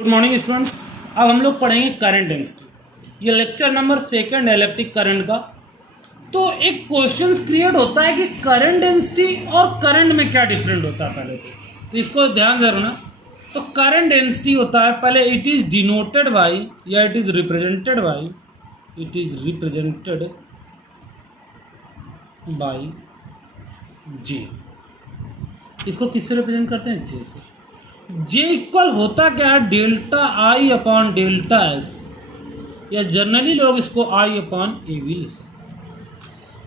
Good morning students. अब हम लोग पढ़ेंगे करंट डेंसिटी। ये लेक्चर नंबर 2 इलेक्ट्रिक करंट का। तो एक क्वेश्चन क्रिएट होता है कि करंट डेंसिटी और करंट में क्या डिफरेंट होता है। पहले तो इसको ध्यान से रखना। तो करंट डेंसिटी होता है, पहले इट इज डिनोटेड बाई या इट इज रिप्रेजेंटेड बाई जे। इसको किससे रिप्रेजेंट करते हैं? जे से। जे इक्वल होता क्या है? डेल्टा आई अपॉन डेल्टा एस, या जनरली लोग इसको आई अपॉन ए भी लिख सकते हैं।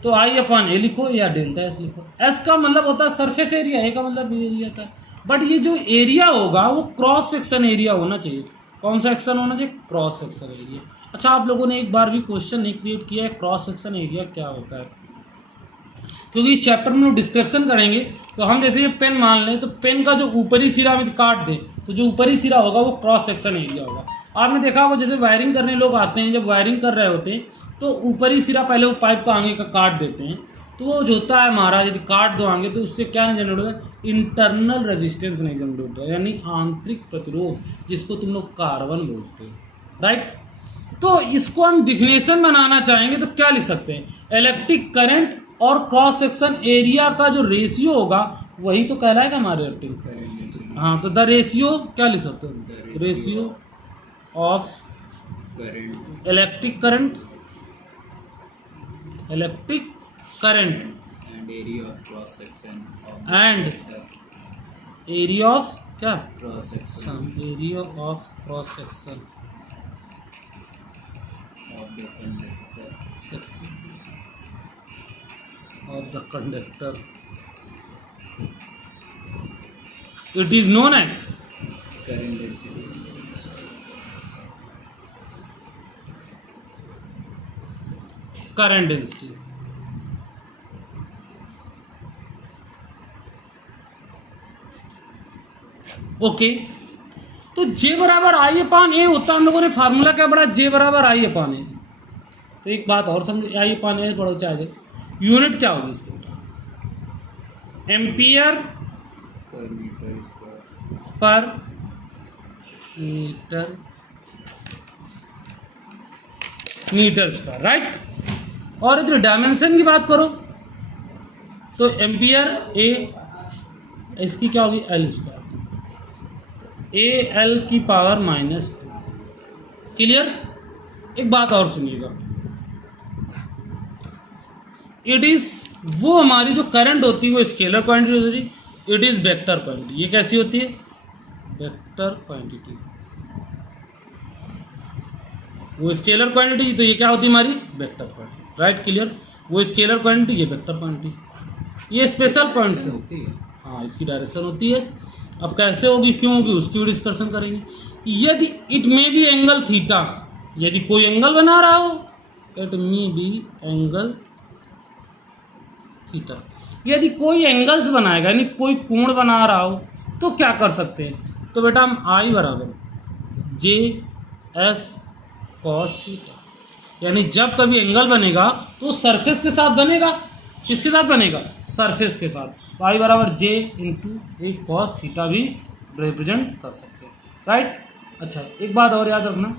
तो आई अपॉन ए लिखो या डेल्टा एस लिखो। एस का मतलब होता है सरफेस एरिया, ए का मतलब एरिया होता है। बट ये जो एरिया होगा वो क्रॉस सेक्शन एरिया होना चाहिए। कौन सा सेक्शन होना चाहिए? Cross section area. अच्छा, आप लोगों ने एक बार भी क्वेश्चन नहीं क्रिएट किया है क्रॉस सेक्शन एरिया क्या होता है, क्योंकि इस चैप्टर में डिस्क्रिप्शन करेंगे। तो हम जैसे ये पेन मान लें, तो पेन का जो ऊपरी सिरा में काट दें तो जो ऊपरी सिरा होगा वो क्रॉस सेक्शन एरिया होगा। आपने देखा होगा जैसे वायरिंग करने लोग आते हैं, जब वायरिंग कर रहे होते हैं तो ऊपरी सिरा पहले वो पाइप का आगे का काट देते हैं। तो वो जो होता है हमारा, यदि काट दो आगे तो उससे क्या नहीं जनरेट होगा? इंटरनल रेजिस्टेंस नहीं जनरेट होगा, यानी आंतरिक प्रतिरोध, जिसको तुम लोग कार्बन बोलते हो, राइट। तो इसको हम डिफिनेशन बनाना चाहेंगे तो क्या लिख सकते हैं? इलेक्ट्रिक करंट और क्रॉस सेक्शन एरिया का जो रेशियो होगा वही तो कहलाएगा हमारे इलेक्ट्रिक करंट। हाँ, तो द रेशियो क्या लिख सकते हो? Ratio of electric current and area of cross section area of cross section of the conductor, it is known as current density. current density। Okay, तो J बराबर आई अपान ए होता है। हम लोगों ने फार्मूला क्या पढ़ा? J बराबर आई अपान ए। तो एक बात और समझ, आई अपान ए पढ़ो चाहे, यूनिट क्या होगी इसके? Ampere per metre square, right. और इधर डायमेंशन की बात करो तो एम्पियर ए, इसकी क्या होगी? एल स्क्वायर, ए एल की पावर -2। क्लियर? एक बात और सुनिएगा, इट इज वो हमारी जो करंट होती है वो स्केलर क्वांटिटी होती है, इट इज वेक्टर क्वांटिटी। ये कैसी होती है? Vector quantity. वो स्केलर क्वांटिटी, तो ये क्या होती है हमारी? Vector quantity, right. क्लियर? वो स्केलर क्वांटिटी, ये वेक्टर क्वांटिटी। ये स्पेशल पॉइंट से होती है। हाँ, इसकी डायरेक्शन होती है। अब कैसे होगी, क्यों होगी, उसकी भी डिस्कशन करेंगे। यदि it may be angle theta, यदि कोई एंगल बना रहा हो, it may be angle theta. यदि कोई एंगल्स बनाएगा, यानी कोई कोण बना रहा हो, तो क्या कर सकते हैं? तो बेटा हम आई बराबर जे एस कॉस थीटा, यानी जब कभी एंगल बनेगा तो सरफेस के साथ बनेगा। किसके साथ बनेगा? सरफेस के साथ। आई बराबर जे इंटू ए कॉस थीटा भी रिप्रेजेंट कर सकते हैं, राइट। अच्छा, एक बात और याद रखना,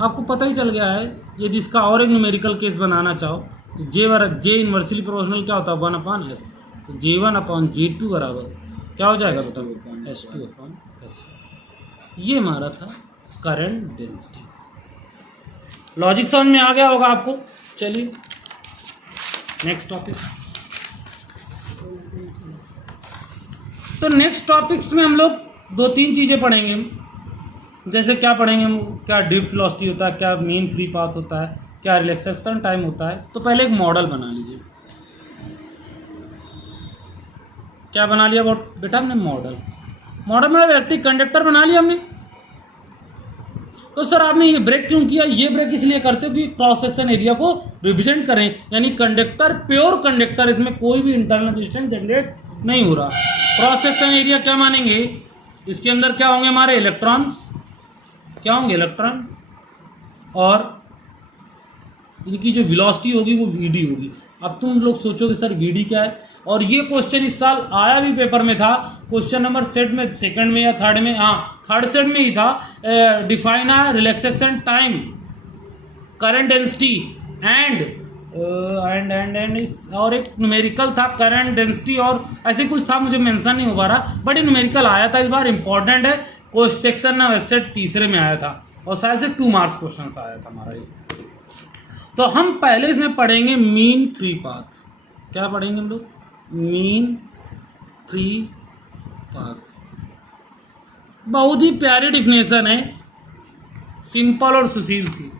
आपको पता ही चल गया है। यदि इसका और एक न्यूमेरिकल केस बनाना चाहो तो जे इन्वर्सली प्रोपोर्शनल क्या होता है? 1/s। तो J1 अपॉन J2 बराबर क्या हो जाएगा बेटा? S2 upon S। ये हमारा था करंट डेंसिटी। लॉजिक समझ में आ गया होगा आपको। चलिए नेक्स्ट टॉपिक। तो नेक्स्ट टॉपिक्स में हम लोग 2-3 चीज़ें पढ़ेंगे। जैसे क्या पढ़ेंगे हम? क्या ड्रिफ्ट वेलोसिटी होता है, क्या मीन फ्री पाथ होता है, क्या रिलैक्सेशन टाइम होता है। तो पहले एक मॉडल बना लीजिए। क्या बना लिया बेटा हमने? मॉडल में इलेक्ट्रिक कंडक्टर बना लिया हमने। तो सर आपने ये ब्रेक क्यों किया? ये ब्रेक इसलिए करते हो कि क्रॉस सेक्शन एरिया को रिप्रेजेंट करें, यानी कंडक्टर प्योर कंडक्टर, इसमें कोई भी इंटरनल रेजिस्टेंस जनरेट नहीं हो रहा। क्रॉस सेक्शन एरिया क्या मानेंगे? इसके अंदर क्या होंगे हमारे? इलेक्ट्रॉन्स। क्या होंगे? इलेक्ट्रॉन। और इनकी जो वेलोसिटी होगी वो वीडी होगी। अब तुम लोग सोचोगे सर वीडी क्या है, और ये क्वेश्चन इस साल आया भी पेपर में था, क्वेश्चन नंबर सेट में, सेकंड में या थर्ड में, हाँ थर्ड सेट में ही था। Define a relaxation time, current density and और एक न्यूमेरिकल था करंट डेंसिटी और ऐसे कुछ था, मुझे मेंशन नहीं हो पा रहा, बट ये न्यूमेरिकल आया था इस बार, इंपॉर्टेंट है। क्वेश्चन सेक्शन ना वैसे तीसरे में आया था और शायद से 2 मार्क्स क्वेश्चन आया था हमारा ये। तो हम पहले इसमें पढ़ेंगे मीन फ्री पाथ। क्या पढ़ेंगे हम लोग? Mean free path. बहुत ही प्यारी डिफिनेशन है, सिंपल और सुशील सी,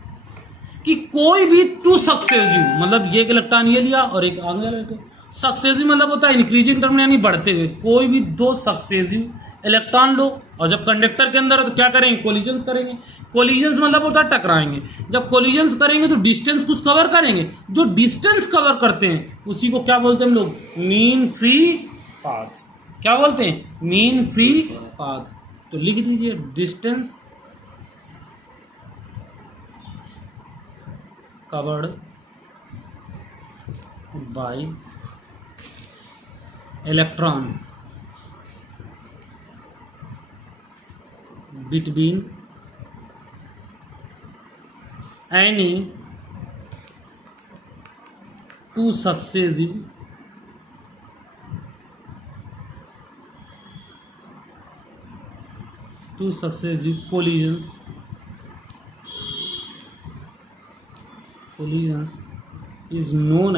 कि कोई भी 2 सक्सेसिव, मतलब ये एक इलेक्ट्रॉन ये लिया और एक आगे लिया, सक्सेसिव मतलब होता है इंक्रीजिंग टर्म यानी बढ़ते हुए, कोई भी 2 सक्सेसिव इलेक्ट्रॉन लो, और जब कंडक्टर के अंदर है तो क्या करेंगे? कोलिजन्स करेंगे। कोलिजन्स मतलब होता है टकराएंगे। जब कोलिजन्स करेंगे तो डिस्टेंस कुछ कवर करेंगे, जो डिस्टेंस कवर करते हैं उसी को क्या बोलते हैं हम लोग? Mean free path. क्या बोलते हैं? Mean free path. तो लिख दीजिए distance covered by electron between any 2 successive collisions is known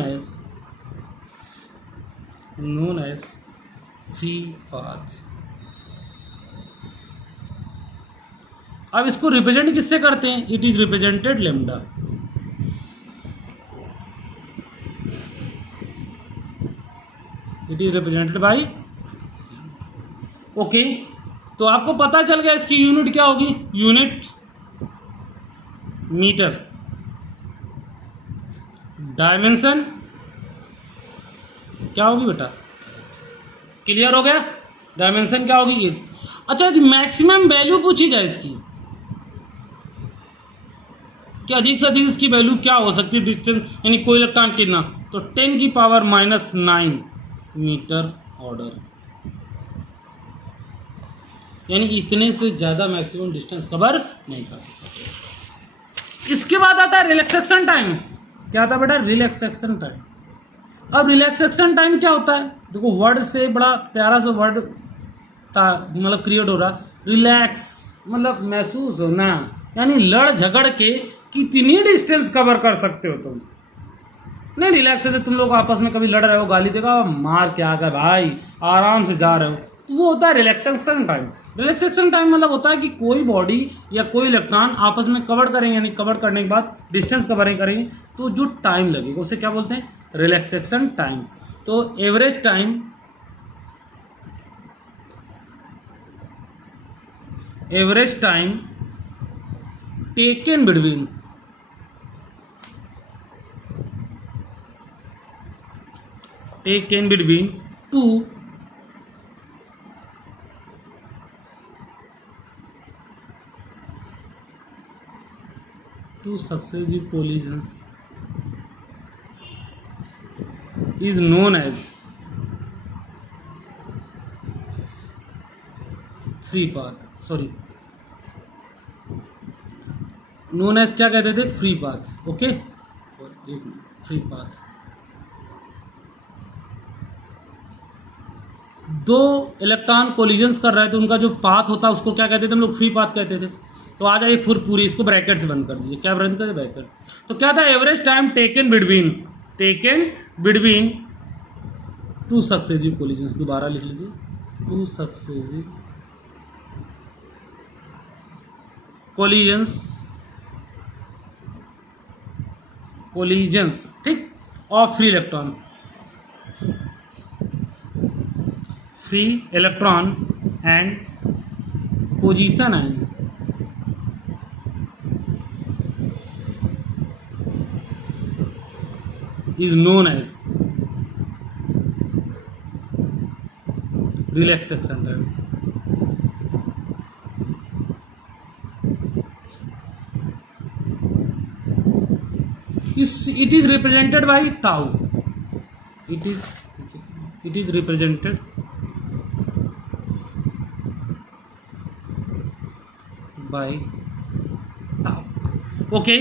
as free path। अब इसको रिप्रेजेंट किससे करते हैं? It is represented lambda. It is represented by, okay. तो आपको पता चल गया इसकी यूनिट क्या होगी? Unit metre. डायमेंशन क्या होगी बेटा? क्लियर हो गया? डायमेंशन क्या होगी? ये। अच्छा, यदि मैक्सिमम वैल्यू पूछी जाए इसकी कि अधिक से अधिक इसकी वैल्यू क्या हो सकती है, डिस्टेंस यानी कोई इलेक्ट्रॉन कितना, तो 10⁻⁹ मीटर ऑर्डर, यानी इतने से ज़्यादा मैक्सिमम डिस्टेंस कवर नहीं कर सकता। इसके बाद आता है रिलैक्सेशन टाइम। क्या आता है बेटा? Relaxation time. अब रिलैक्सेशन टाइम क्या होता है? देखो वर्ड से बड़ा प्यारा सा वर्ड मतलब क्रिएट हो रहा, रिलैक्स मतलब महसूस होना, यानी लड़ झगड़ के कितनी डिस्टेंस कवर कर सकते हो तुम। नहीं रिलैक्स से तुम लोग आपस में कभी लड़ रहे हो, गाली देगा मार के आ गए भाई, आराम से जा रहे हो, तो वो होता है रिलैक्सेशन टाइम। रिलैक्सेशन टाइम मतलब होता है कि कोई बॉडी या कोई इलेक्ट्रॉन आपस में कवर करेंगे, यानी कवर करने के बाद डिस्टेंस कवर करेंगे, तो जो टाइम लगेगा उसे क्या बोलते हैं? Relaxation time. तो average time taken between two successive collisions is known as free path। Sorry, known as क्या कहते थे? Free path. ओके, एक फ्री पाथ। 2 इलेक्ट्रॉन कोलिजन्स कर रहे थे, उनका जो पाथ होता है उसको क्या कहते थे हम लोग? फ्री पाथ कहते थे। तो आ जाइए फिर पूरी इसको ब्रैकेट से बंद कर दीजिए। क्या बंद कर ब्रैकेट? तो क्या था? Average time taken between 2 successive collisions. दोबारा लिख लीजिए, 2 सक्सेसिव कोलिजन्स, ठीक, of free electron and position ion is known as relaxation time। It is represented by tau। it is represented by tau. Okay,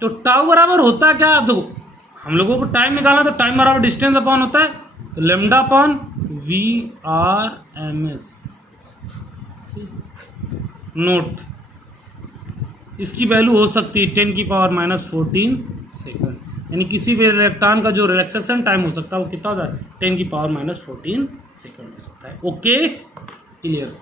तो tau बराबर होता क्या, आप देखो हम लोगों को टाइम निकालना, तो टाइम बराबर डिस्टेंस अपॉन होता है, तो लेमडा अपॉन VRMS. नोट, इसकी वैल्यू हो सकती है 10⁻⁻14 सेकंड, यानी किसी भी इलेक्ट्रॉन का जो रिलैक्सेशन टाइम हो सकता है वो कितना होता है, 10⁻⁻14 सेकंड हो सकता है. Okay, clear.